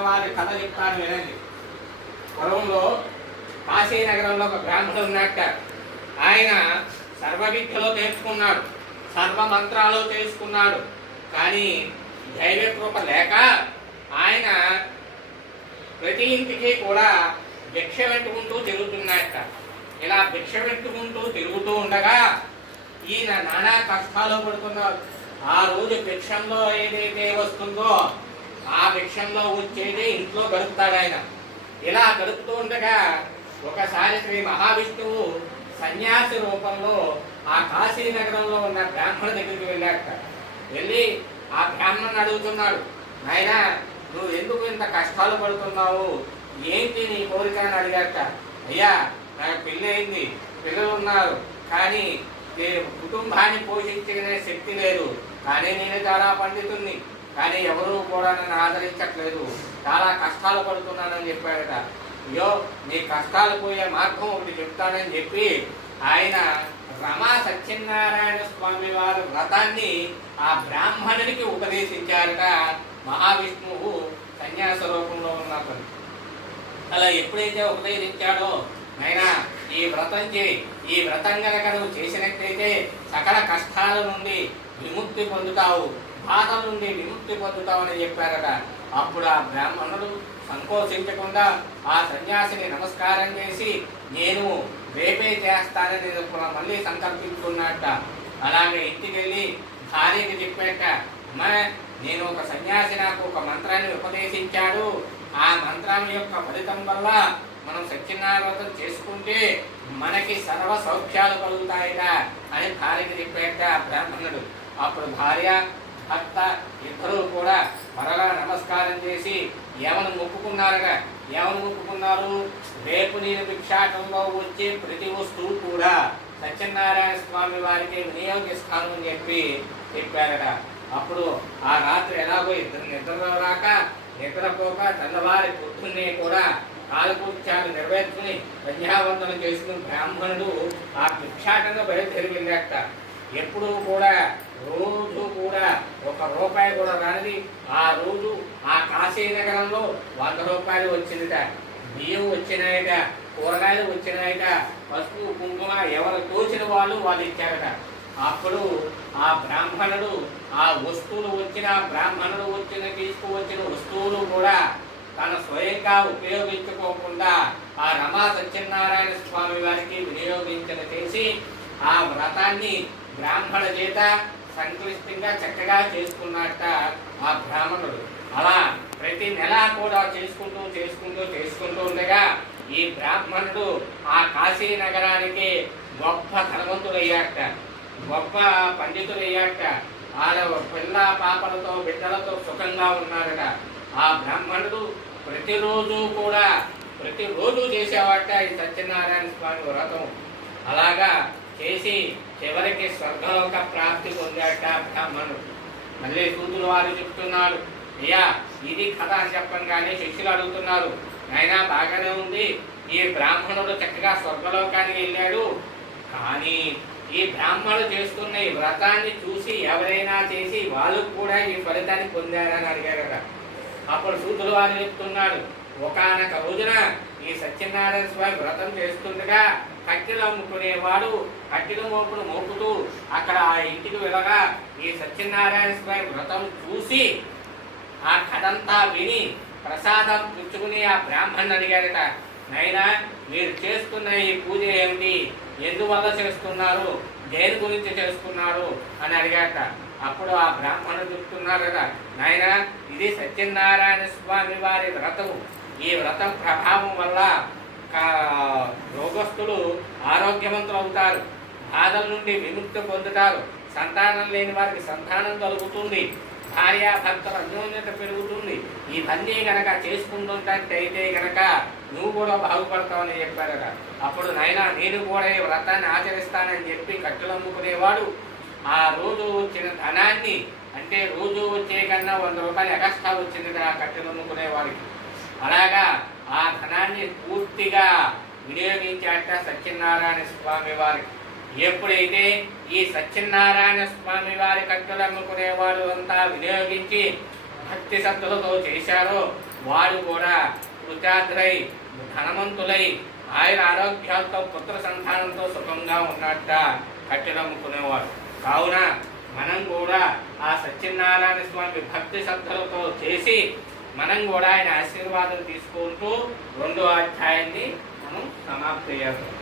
వారి కథ చెప్తాను వినండి. కాశీ నగరంలో ఒక బ్రాహ్మణుడు ఉన్నట్ట. ఆయన సర్వవిద్యలో తెలుసుకున్నాడు సర్వమంత్రాలు సర్వ తెలుసుకున్నాడు. కానీ దైవ కృప లేక ఆయన ప్రతి ఇంటికి కూడా భిక్ష పెట్టుకుంటూ తిరుగుతున్నట్ట. ఇలా భిక్ష పెట్టుకుంటూ తిరుగుతూ ఉండగా ఈయన నానా కష్టాలు పడుతున్నారు. ఆ రోజు భిక్షంలో ఏదైతే వస్తుందో ఆ వృక్షంలో వచ్చేదే ఇంట్లో గడుపుతాడు ఆయన. ఇలా గడుపుతూ ఉండగా ఒకసారి శ్రీ మహావిష్ణువు సన్యాసి రూపంలో ఆ కాశీ నగరంలో ఉన్న బ్రాహ్మణ దగ్గరికి వెళ్ళాక వెళ్ళి ఆ బ్రాహ్మణుని అడుగుతున్నాడు నాయన నువ్వు ఎందుకు ఇంత కష్టాలు పడుతున్నావు? ఏంటి నీ కోరిక? అని అడిగాక అయ్యా నాకు పెళ్ళి అయింది పిల్లలు ఉన్నారు కానీ కుటుంబాన్ని పోషించుకునే శక్తి లేదు కానీ నేను చాలా పండితుణ్ణి. కానీ ఎవరూ కూడా నన్ను ఆదరించట్లేదు. చాలా కష్టాలు పడుతున్నానని చెప్పాడట. అయ్యో నీ కష్టాలు పోయే మార్గం ఒకటి చెప్తానని చెప్పి ఆయన రమా సత్యనారాయణ స్వామి వారి వ్రతాన్ని ఆ బ్రాహ్మణునికి ఉపదేశించారట మహావిష్ణువు సన్యాస రూపంలో ఉన్నప్పుడు. అలా ఎప్పుడైతే ఉపదేశించాడో నాయనా ఈ వ్రతం చేయి. ఈ వ్రతం గనక నువ్వు చేసినట్లయితే సకల కష్టాల నుండి విముక్తి పొందుతావు. బాధల నుండి విముక్తి పొందుతావని చెప్పారట. అప్పుడు ఆ బ్రాహ్మణుడు సంకోచించకుండా ఆ సన్యాసిని నమస్కారం చేసి నేను రేపే చేస్తానని మళ్ళీ సంకల్పించుకున్నట్ట. అలాగే ఇంటికి వెళ్ళి భార్యకి చెప్పాక అమ్మా నేను ఒక సన్యాసి నాకు ఒక మంత్రాన్ని ఉపదేశించాడు. ఆ మంత్రం యొక్క ఫలితం వల్ల మనం సత్యనారాయణ చేసుకుంటే మనకి సర్వ సౌఖ్యాలు కలుగుతాయట అని భార్యకి చెప్పాక బ్రాహ్మణుడు. అప్పుడు భార్య భర్త ఇద్దరూ కూడా మరలా నమస్కారం చేసి ఏమని మొక్కుకున్నారుగా? ఏమని మొక్కుకున్నారు? రేపు నేను భిక్షాటంలో వచ్చే ప్రతి వస్తువు కూడా సత్యనారాయణ స్వామి వారికి వినియోగిస్తాను అని చెప్పి చెప్పారట. అప్పుడు ఆ రాత్రి ఎలాగో ఇద్దరు నిద్రలో రాక నిద్రపోక తెల్లవారి పొద్దున్నే కూడా కాలకృత్యాలు నెరవేర్చుకుని సంధ్యావందనం చేసుకుని బ్రాహ్మణుడు ఆ భిక్షాటంగా బయలుదేరి వెళ్ళాట ఎప్పుడూ కూడా రోజు కూడా ఒక రూపాయి కూడా రానిది. ఆ రోజు ఆ కాశీ నగరంలో వంద రూపాయలు వచ్చిందిట. బియ్యం వచ్చినాయట కూరగాయలు వచ్చినాయట పసుపు కుంకుమ ఎవరు తోచిన వాళ్ళు వాళ్ళు ఇచ్చారట. అప్పుడు ఆ బ్రాహ్మణుడు ఆ వస్తువులు వచ్చిన బ్రాహ్మణుడు వచ్చిన తీసుకువచ్చిన వస్తువులు కూడా తన స్వయంగా ఉపయోగించుకోకుండా ఆ రమా సత్యనారాయణ స్వామి వారికి వినియోగించిన చేసి ఆ వ్రతాన్ని బ్రాహ్మణ చేత సంక్లిష్టంగా చక్కగా చేసుకున్నట్ట ఆ బ్రాహ్మణుడు. అలా ప్రతి నెల కూడా చేసుకుంటూ చేసుకుంటూ చేసుకుంటూ ఉండగా ఈ బ్రాహ్మణుడు ఆ కాశీ నగరానికి గొప్ప ధనవంతుడయ్యాట గొప్ప పండితుడయ్యాట వాళ్ళ పిల్ల పాపలతో బిడ్డలతో సుఖంగా ఉన్నారట ఆ బ్రాహ్మణుడు ప్రతిరోజు కూడా ప్రతిరోజు చేసేవాట ఈ సత్యనారాయణ స్వామి వ్రతం. చేసి చివరికి స్వర్గలోక ప్రాప్తి పొందాట బ్రాహ్మణుడు. మళ్ళీ సూతులు వారు చెప్తున్నాడు అయ్యా ఇది కథ అని చెప్పంగానే శిష్యులు అడుగుతున్నారు నాయనా బాగానే ఉంది. ఈ బ్రాహ్మణుడు చక్కగా స్వర్గలోకానికి వెళ్ళాడు. కానీ ఈ బ్రాహ్మణుడు చేస్తున్న ఈ వ్రతాన్ని చూసి ఎవరైనా చేసి వాళ్ళు కూడా ఈ ఫలితాన్ని పొందారని అడిగారట అప్పుడు సూతులు వారు చెప్తున్నాడు ఒకనొక రోజున ఈ సత్యనారాయణ స్వామి వ్రతం చేస్తుండగా కట్టెలు అమ్ముకునేవాడు కట్టెల మోపును మోపుతూ అక్కడ ఆ ఇంటికి వెళ్ళగా ఈ సత్యనారాయణ స్వామి వ్రతం చూసి ఆ కథంతా విని ప్రసాదం పుచ్చుకుని ఆ బ్రాహ్మణ్ అడిగాడట నైనా మీరు చేస్తున్న ఈ పూజ ఏమిటి? ఎందువల్ల చేస్తున్నారు? దేని గురించి చేస్తున్నారు? అని అడిగాట అప్పుడు ఆ బ్రాహ్మణుడు చెప్తున్నారు కదా నాయన ఇది సత్యనారాయణ స్వామి వారి వ్రతము. ఈ వ్రతం ప్రభావం వల్ల రోగస్తులు ఆరోగ్యవంతులు అవుతారు బాధల నుండి విముక్తి పొందుతారు. సంతానం లేని వారికి సంతానం కలుగుతుంది. భార్యాభర్తల అన్యోన్యత పెరుగుతుంది. ఇవన్నీ గనక చేసుకుంటుంటే అయితే గనక నువ్వు కూడా బాగుపడతావని చెప్పారట. అప్పుడు నాయన నేను కూడా ఈ వ్రతాన్ని ఆచరిస్తానని చెప్పి కట్టెలు అమ్ముకునేవాడు. ఆ రోజు వచ్చిన ధనాన్ని అంటే రోజు వచ్చే కన్నా వంద రూపాయలు ఎగస్ట్రా వచ్చింది ఆ కట్టెలు అమ్ముకునే అలాగా ఆ ధనాన్ని పూర్తిగా వినియోగించాట సత్యనారాయణ స్వామి వారికి ఎప్పుడైతే ఈ సత్యనారాయణ స్వామి వారి కట్టెలు అమ్ముకునేవారు అంతా వినియోగించి భక్తి సత్తులతో చేశారో వారు కూడా కృతార్థులై ధనవంతులై ఆయన ఆరోగ్యాలతో పుత్ర సంతానంతో సుఖంగా ఉన్నట్ట కట్టెలమ్ముకునేవాడు కావున మనం కూడా ఆ సత్యనారాయణ స్వామి భక్తి శ్రద్ధలతో చేసి మనం కూడా ఆయన ఆశీర్వాదం తీసుకుంటూ రెండో అధ్యాయాన్ని మనం సమాప్తి చేస్తాం